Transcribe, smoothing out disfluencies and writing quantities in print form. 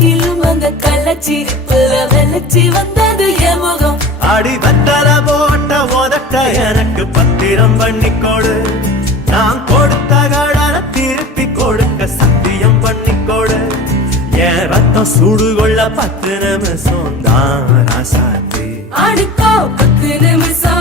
அழகிலும் அந்த கள்ளச்சிரிப்புல வெள்ளச்சி வந்தது என் முகம். அடி வெத்தல போட்ட உதட்ட எனக்கு பத்திரம் பண்ணிக்கொடு. நான் கொடுத்த கடனை திருப்பி கொடுக்க சத்தியம் பண்ணிக்கொடு. என் ரத்தம் சூடு கொள்ள 10 நிமிஷம் தான் ராசாத்தி. அடிக்கோ 10 நிமிஷம்